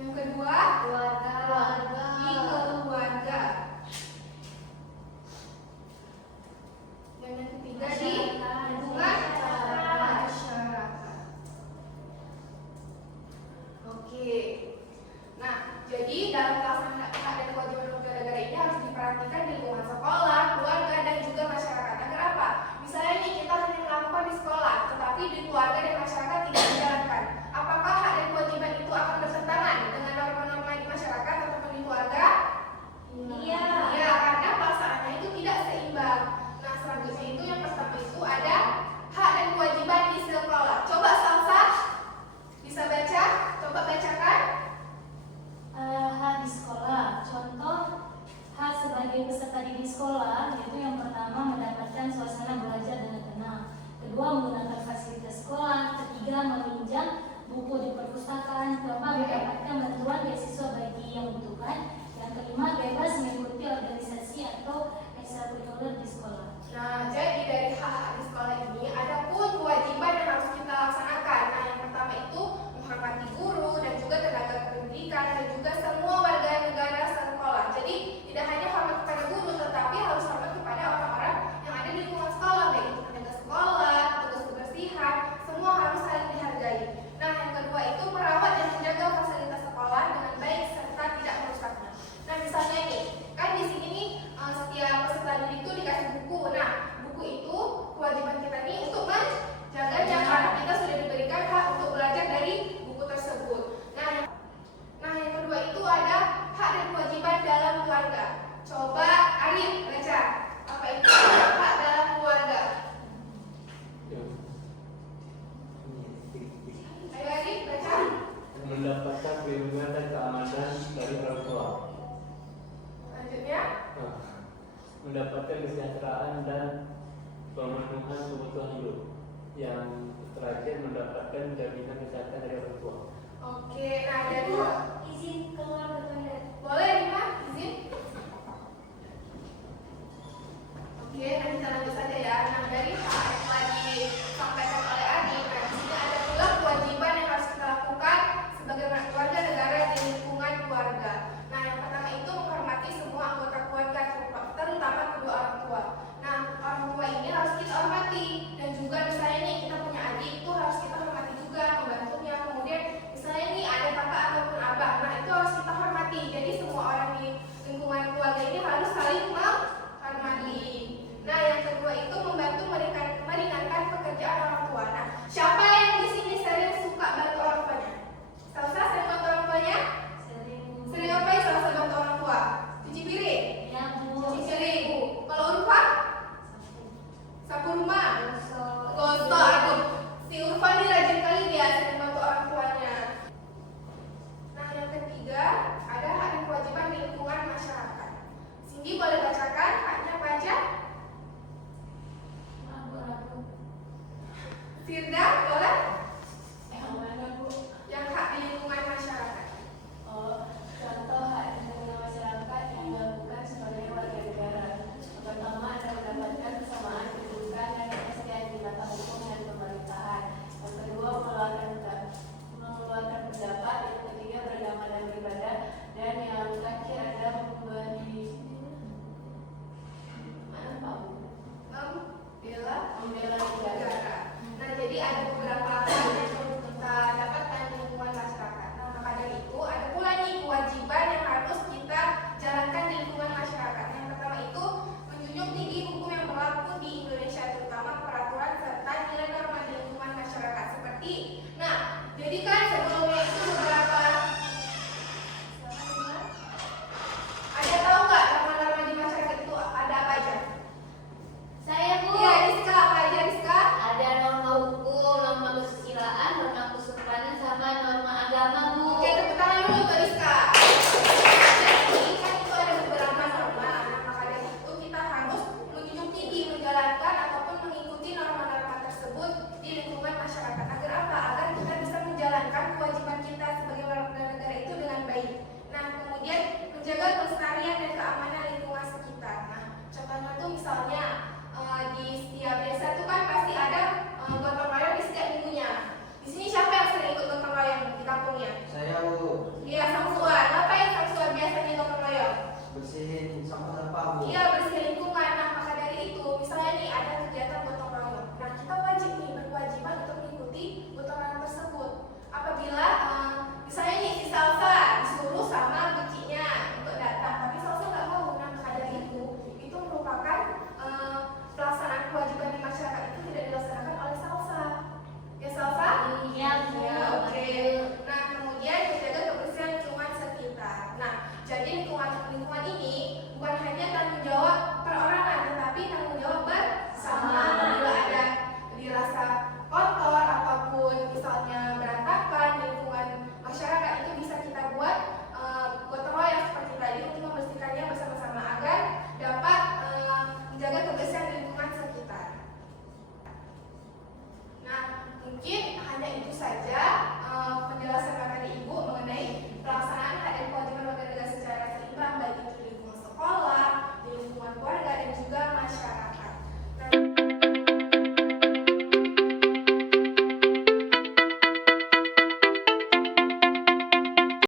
Yang kedua, keluarga. di keluarga. Dan yang ketiga di lingkungan masyarakat. Oke. Nah, jadi dalam pelaksanaan hak dan kewajiban warga negara ini harus diperhatikan di lingkungan sekolah, keluarga, dan juga masyarakat. Agar apa? Misalnya nih kita hanya melakukan di sekolah, tetapi di keluarga dan masyarakat tidak dijalankan. Apakah hak dan kewajiban itu akan bertentangan dengan norma-norma di masyarakat ataupun di keluarga? Iya. Ya, karena pelaksanaannya itu tidak seimbang. Nah, selanjutnya itu yang pertama itu ada hak dan kewajiban di sekolah. Coba Salsa bisa baca? Coba bacakan. Hak di sekolah. Contoh hak sebagai peserta didik sekolah yaitu yang pertama mendapatkan suasana belajar dengan tenang. Kedua, menggunakan fasilitas sekolah. Ketiga, meminjam buku di perpustakaan. Keempat, mendapatkan bantuan beasiswa bagi yang membutuhkan. Yang kelima, bebas mengikuti organisasi atau ekstrakurikuler di sekolah. Nah, jadi dari hak-hak di sekolah ini ada pun kewajiban yang harus kita laksanakan. Nah, yang pertama itu menghormati guru dan juga tenaga pendidikan dan juga semua warga negara sekolah. Jadi tidak hanya hormat kepada guru, tetapi harus hormat kepada orang-orang yang ada di lingkungan sekolah, baik itu tenaga sekolah, petugas kebersihan, semua harus saling dihargai. Nah, yang kedua itu merawat dan menjaga fasilitas sekolah dengan baik serta tidak merusaknya. Nah, misalnya nih, kan di sini nih setiap peserta didik itu dikasih buku. Nah, buku itu kewajiban kita nih untuk menjaganya karena kita sudah diberikan hak untuk belajar dari buku tersebut. Nah, yang kedua itu ada hak dan kewajiban dalam keluarga. Coba Arif baca. Apa itu hak dalam keluarga? Ayo Arif baca. Mendapatkan perlindungan dan keamanan dari orang tua. Selanjutnya, Mendapatkan kesejahteraan dan pemenuhan kebutuhan hidup. Yang terakhir, mendapatkan jaminan kesehatan dari orang tua. oke. Nah, dari